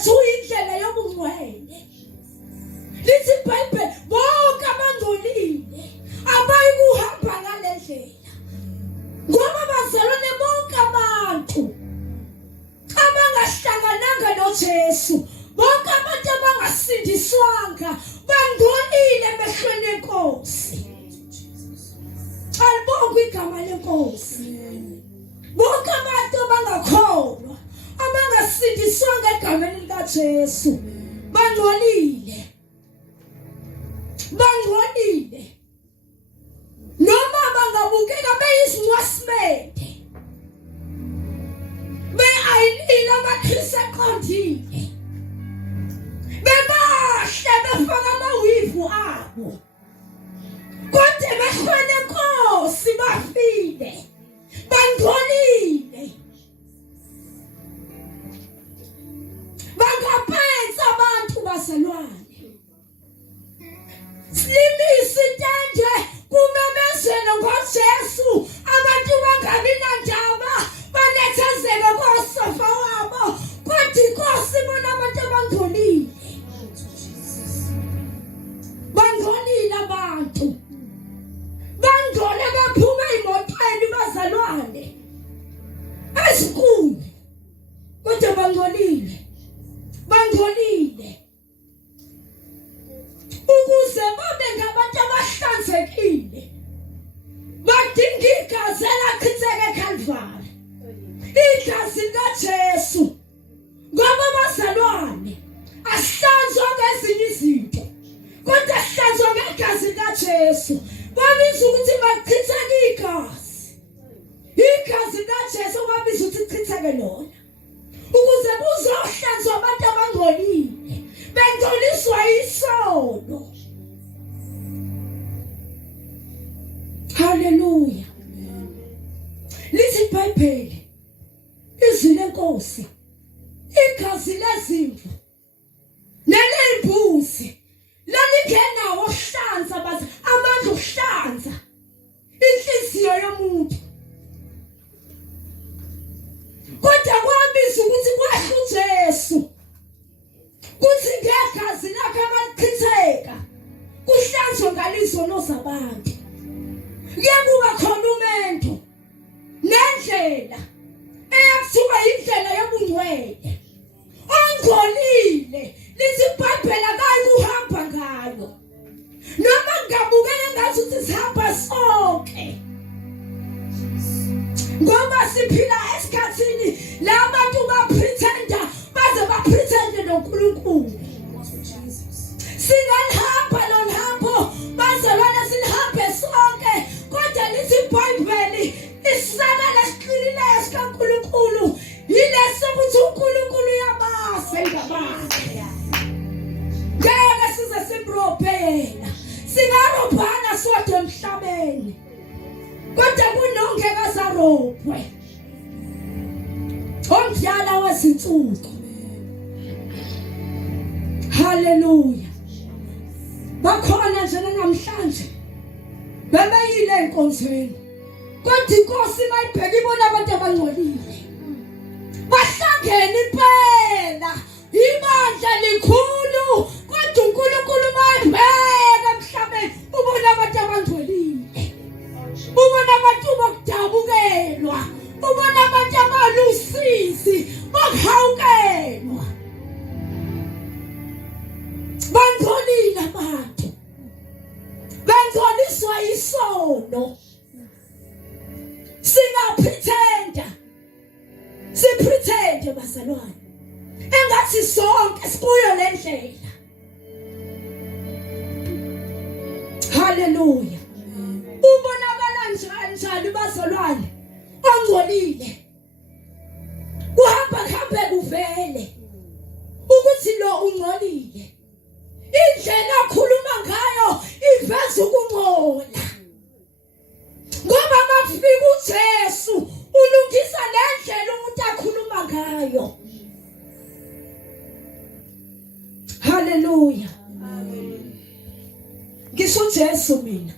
Jesu indlela yobungcwele. Lithi iBhayibheli bonke abangcolile abayikuhamba ngale ndlela. Ngoba bazalwane bonke abantu abangahlangananga noJesu, bonke abantu abangasindiswanga bangcolile emehlweni eNkosi. Alibonke igama leNkosi. Bonke abantu abangakholwa, abangasindiswanga egameni likaJesu bangcolile. Bangcolile. Noma bangabukeka beyizincwasimende, be-ayilile amakhrisi aqondile, bebahle befaka amawivu abo, kodwa emehlweni eNkosi bafile, bangcolile. Bangaphetha abantu bazalwane. Silimisi nje kumemezelo ngoJesu, abantu bangabi nandaba, banethezele kosofa wabo, kodwa iNkosi ibona abantu abangcolile. Bangcolile abantu. Bangcole bephuma emotweni bazalwane esikhulu, kodwa bangcolile. Bangcolile. Ukuze babe ngabantu abahlanzekile, badinga igazi elachitheka eKalvari, igazi likaJesu. Ngoba bazalwane asihlanzwa ngezinye izinto, kodwa asihlanzwa ngegazi likaJesu. Babiza ukuthi bachitheke igazi. Igazi likaJesu babiza ukuthi chitheke lona, ukuze kuzohlanzwa abantu abangcolile, bengcoliswa isono. Hallelujah. Lithi iBhayibheli izwi leNkosi, igazi lezimvu nelembuzi lalingenawo ukuhlanza amandla ukuhlanza inhliziyo yomuntu, kodwa kwabiza ukuthi kwahle uJesu, kuthi ngegazi lakhe abalichitheka kuhlanzwe ngalizono zabantu. Kuba khona umento nendlela eyakuthiwa indlela yobungcwele ongcolile. Lithi iBhayibheli akayikuhamba ngayo, noma ngabukela ngathi ukuthi sihamba sonke, ngoba siphila esikhathini la abantu bapretenda, baze bapretende noNkulunkulu. Singalihamba lolu hambo bazalwane, silihambe sonke, kodwa lithi iBhayibheli isana lesiqinileyo sikaNkulunkulu yilesi ukuthi uNkulunkulu uyabasa ingabasi. Ngeke size simrobhe yena, singarobhana sodwa emhlabeni, kodwa kunongeke azarobhwe, omdala wezinsuku. Hallelujah. Bakhona nje namhlanje bebeyile enkonzweni, kodwa iNkosi mayibheka ibona abantu abangcolile, bahlangene impela, ibandla likhulu, kodwa uNkulunkulu mayibheka emhlabeni ubona abantu abangcolile, ubona abantu bokudabukelwa, ubona abantu abalusizi bokuhawukelwa. Bangcolile abantu, bangcoliswa isono. Sipretende bazalwane engathi sonke sikuyo le ndlela. Hallelujah. Ubonakala njani bazalwane ongcolile? Kuhamba kuvele ukuthi lo ungcolile. Indlela akhuluma ngayo iveza ukungcola, ngoba mafika uJesu ulungisa le ndlela umuntu akhuluma ngayo. Hallelujah. Ngisho uJesu mina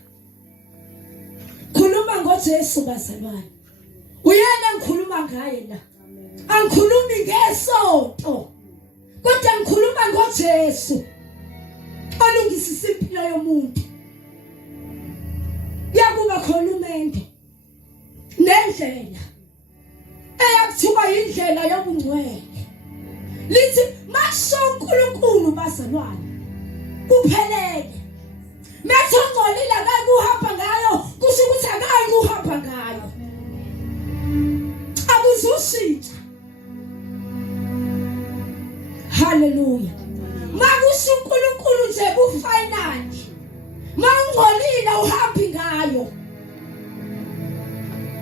khuluma ngoJesu bazalwane, uyena ngikhuluma ngaye la, angikhulumi ngesonto, kodwa Jesu alungisisa impilo yomuntu. Yakuba khona umendo nendlela eyakuthiwa indlela yobungcwele. Lithi masho uNkulunkulu bazalwane kuphelele. Metho ngcolile akake uhamba ngayo kusho ukuthi akake uhamba ngayo. Akuzushintsha. Hallelujah. Makusho uNkulunkulu nje kufinal. Mangcolile uhambi ngayo.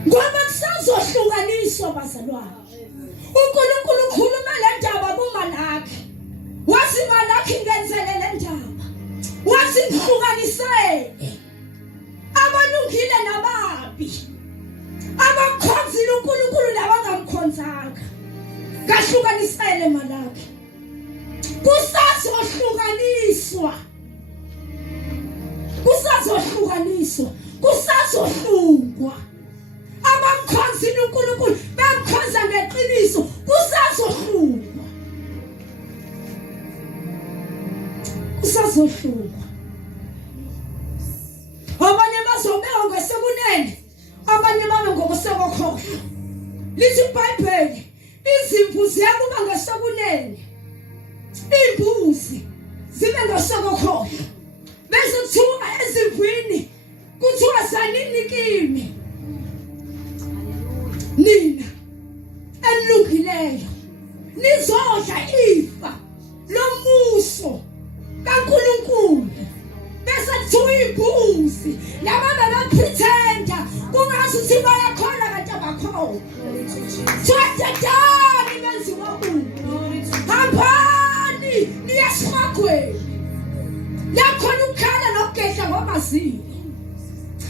Ngoba kusazohlukaniswa bazalwane. uNkulunkulu ukhuluma le ndaba kuMalaki. Wathi Malaki ngenzele le ndaba. Wathi ngihlukanisele abalungile nababi. Abamkhonzile uNkulunkulu nabangamkhonzanga. Ngahlukanisele Malaki. Kusazohlukaniswa. Kusazohlukaniswa. Kusazohlungwa. Abamkhonzile uNkulunkulu bamkhonza ngeqiniso. Kusazohlungwa. Kusazohlungwa. Abanye bazobeka ngokwesekunene, abanye babe ngokwesekukhohlo. Lithi iBhayibheli izimvu ziyakuba ngokwesekunene, imbuzi zibe ngokwesekukhohlo. Bese kuthiwa ezimvini kuthiwa sanini kimi. Nina elungileyo nizodla ifa lomuso kaNkulunkulu. Bese kuthiwa imbuzi laba bapretenda kungazuthi bayakhona kanti abakho. Tshadani benziwa kubi. Hambani niyesifagweni. Yakhona ukukhala nokugedla ngomaziko.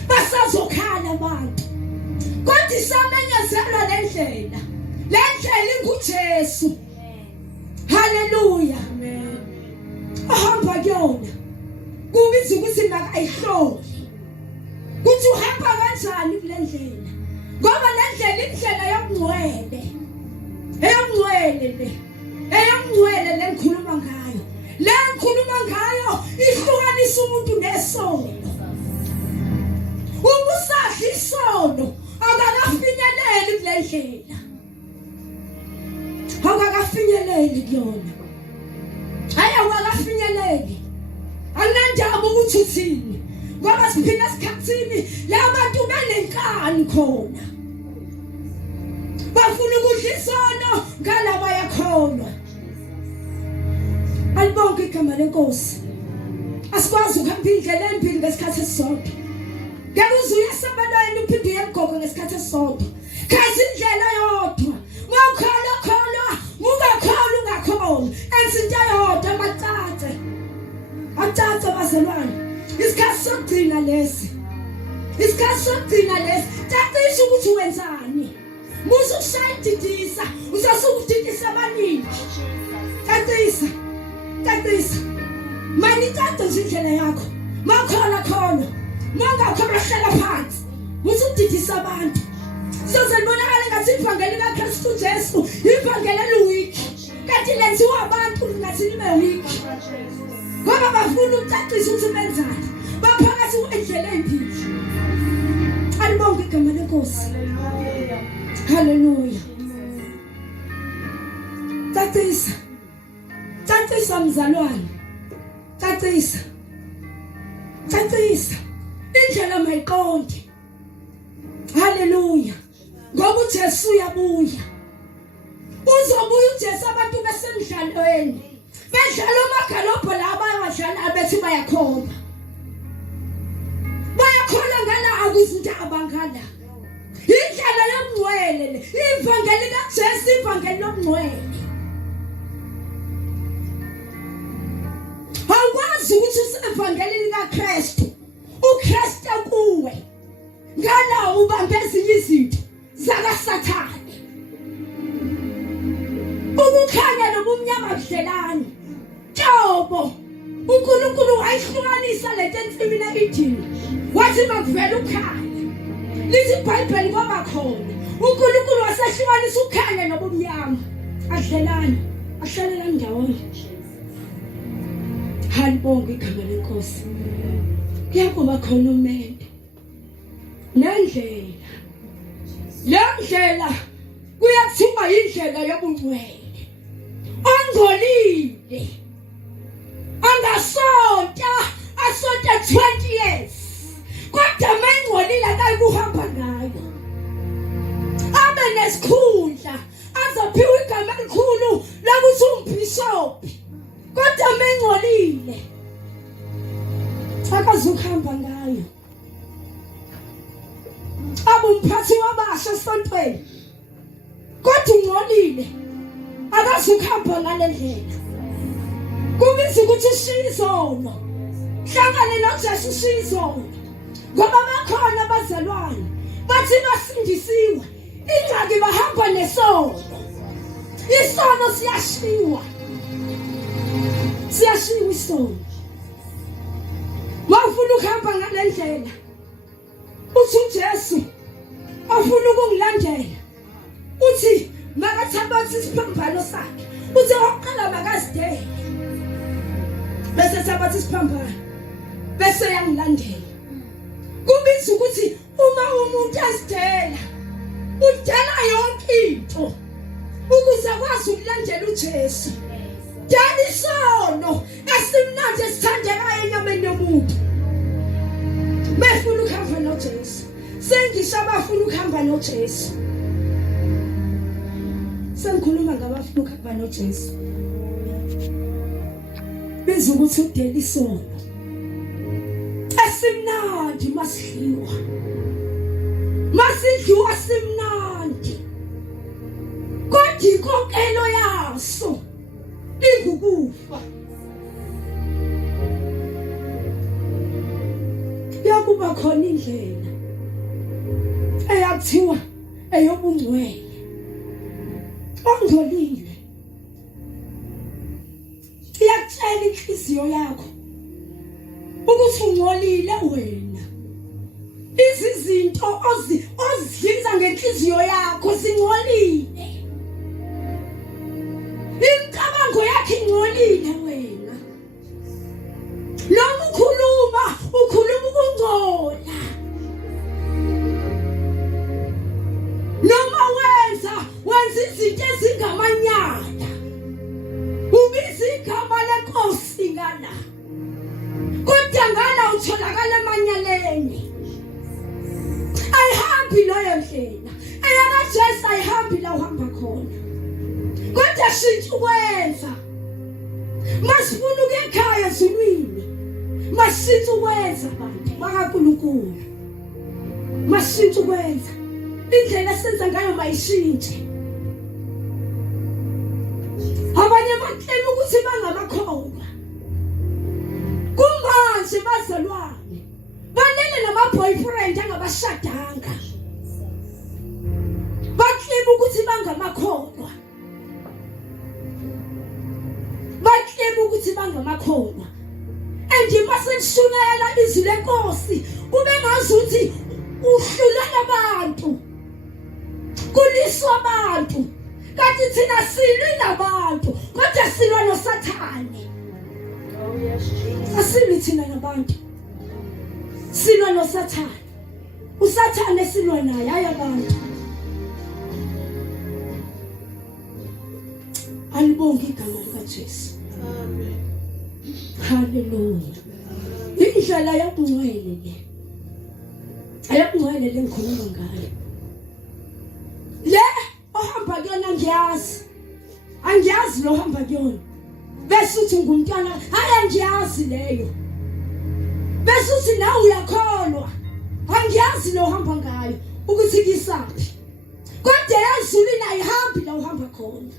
Basazokhala abantu. Kodwa isamenyezelwa le ndlela. Le ndlela inguJesu. Hallelujah. Amen. Ohamba kuyona. Kubiza ukuthi makayihlole. Kuthi uhamba kanjani kule ndlela? Ngoba le ndlela indlela yobungcwele. Eyobungcwele le. Eyobungcwele le ngikhuluma ngayo. Le ngikhuluma ngayo ihlukanisa umuntu nesono. Umusahli isono akakafinyeleli kule ndlela. Akakafinyeleli kuyona. Hayi akakafinyeleli. Anandaba ukuthi uthini. Ngoba siphila esikhathini labantu banenkani khona. Bafuna ukudla isono ngalaba yakholwa. Alibonke igama leNkosi. Asikwazi ukuhamba indlela embili ngesikhathi esisodwa. Ngeke uzuye esabalweni uphinde uyegogo ngesikhathi esisodwa. Khazi indlela yodwa. Mawukholwa kholwa, ungakholwa ungakholwa. Enzinto yodwa macace. Acace bazalwane. Isikhathi sokugcina lesi. Isikhathi sokugcina lesi. Cacisha ukuthi wenzani. Musu kushayididisa, usasukudidisa abaningi. Cacisa. Cacisa. Manicade nje indlela yakho. Mawukholwa khona. Mangakholwa hlala phansi. Musu kudidisa abantu. Sozibonakala ngathi ivangeli kaKristu Jesu ivangeli eliweak. Kanti lenziwa abantu ngathi libe weak. Ngoba bafuna ukucacisa ukuthi benzani. Baphakathi kwendlela empilo. Alibonke igama leNkosi. Hallelujah. Cacisa. Cacisa mzalwane. Cacisa. Cacisa. Indlela mayiqonde. Hallelujah. Ngoba uJesu uyabuya. Uzobuya uJesu abantu besemdlalweni. Bedlala amagalobho laba abadlala bethi bayakhomba. Bayakhola ngala akuzindaba ngala. Indlela yobungcwele le. Ivangeli kaJesu ivangeli lobungcwele. Awukwazi ukuthi usevangeli likaKristu. uKristu kuwe. Ngala ubambe ezinye izinto zakaSathane. Ukukhanya nobumnyama budlelani. Tjobo. uNkulunkulu wayihlukanisa lento ensimini edini. Wathi makuvela ukhanya. Lithi iBhayibheli kwaba khona. uNkulunkulu wasehlukanisa ukhanya nobumnyama. Adlelani, ahlelelani ndawonye. Halibonge igama lenkosi. Kuyakuba khona umendo nendlela. Le ndlela kuyathiwa indlela yobungcwele. Ongcolile angasonta asonta 20 years. Kodwa mengcolile akayikuhamba ngayo. Abe nesikhundla azaphiwa igama elikhulu lokuthi umbishop. Kodwa mengcolile akazukuhamba ngayo. Abumphathi wabasha esontweni. Kodwa ungcolile akazukuhamba ngale ndlela. Kubiza ukuthi ushizono. Hlangane noJesu ushizono. Ngoba bakhona abazalwane bathi basindisiwe. Ingxaki bahamba nesono. Isono siyashiwa. Siyashiwa isono. Wafuna ukuhamba ngale ndlela. Uthi uJesu afuna ukungilandela. Uthi makathabathe isiphambano sakhe. Uthi waqala makazidele. Bese thabatha isiphambano. Bese yangilandela. Kubiza ukuthi uma umuntu azidela, udela yonke into ukuze akwazi ukulandela uJesu. Dala isono esimnandi esithandekayo enyameni yomuntu. Befuna ukuhamba noJesu. Sengisho abafuna ukuhamba noJesu. Sengikhuluma ngabafuna ukuhamba noJesu. Benza ukuthi udela isono esimnandi masidliwa. Masidliwa simnandi. Kodwa inkokhelo yaso ingukufa. Yakuba khona indlela eyakuthiwa eyobungcwele. Ongcolile iyakutshela inhliziyo yakho ukuthi ungcolile wena. Izinto ozidliza ngenhliziyo yakho zingcolile. Imicabango yakho ingcolile wena. Noma ukhuluma ukungcola. Noma wenza izinto ezingamanyala. Ubiza igama lenkosi ngala. Kodwa ngala utholakala emanyaleni. Ayihambi loyo ndlela. EyakaJesu ayihambi la uhamba khona. Kodwa shintsha ukwenza. Masifuna ukuya ekhaya ezulwini. Mashintsha ukwenza abantu bakaNkulunkulu. Mashintsha ukwenza. Indlela esenza ngayo mayishintshe. Abanye baklema ukuthi bangamakholwa. Kumanje bazalwane balele nama-boyfriend angabashadanga. Baklema ukuthi bangamakholwa. Baklema ukuthi bangamakholwa. Andima senishunela izwi lenkosi kube ngazuthi uhlulela abantu. Kuliswa abantu. Kanti thina silwi nabantu kodwa silwa noSathane. Oh yes Jesus. Asilwi thina nabantu. Silwa noSathane. uSathane silwa naye hayi abantu. Alibonge igama likaJesu. Amen. Hallelujah. Indlela yobungcwele le. Ayobungcwele le ngikhuluma ngayo. Le ohamba kuyona ngiyazi. Angiyazi lo ohamba kuyona. Bese uthi ngumntwana, hayi angiyazi leyo. Bese uthi nawe uyakholwa. Angiyazi lo ohamba ngayo ukuthi kisaphi. Kodwa yazulini ayihambi la uhamba khona.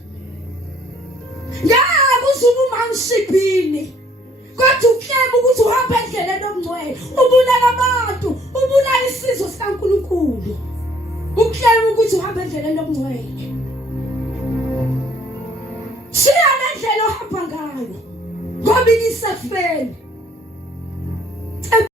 Ngabe uzuma mshibhini. Kodwa uklema ukuthi uhamba endleleni yobungcwele. Ubulala abantu, ubulala isizwe sikaNkulunkulu. Uklema ukuthi uhamba endleleni yobungcwele. Siya nendlela ohamba ngayo. Ngoba ilisefeni.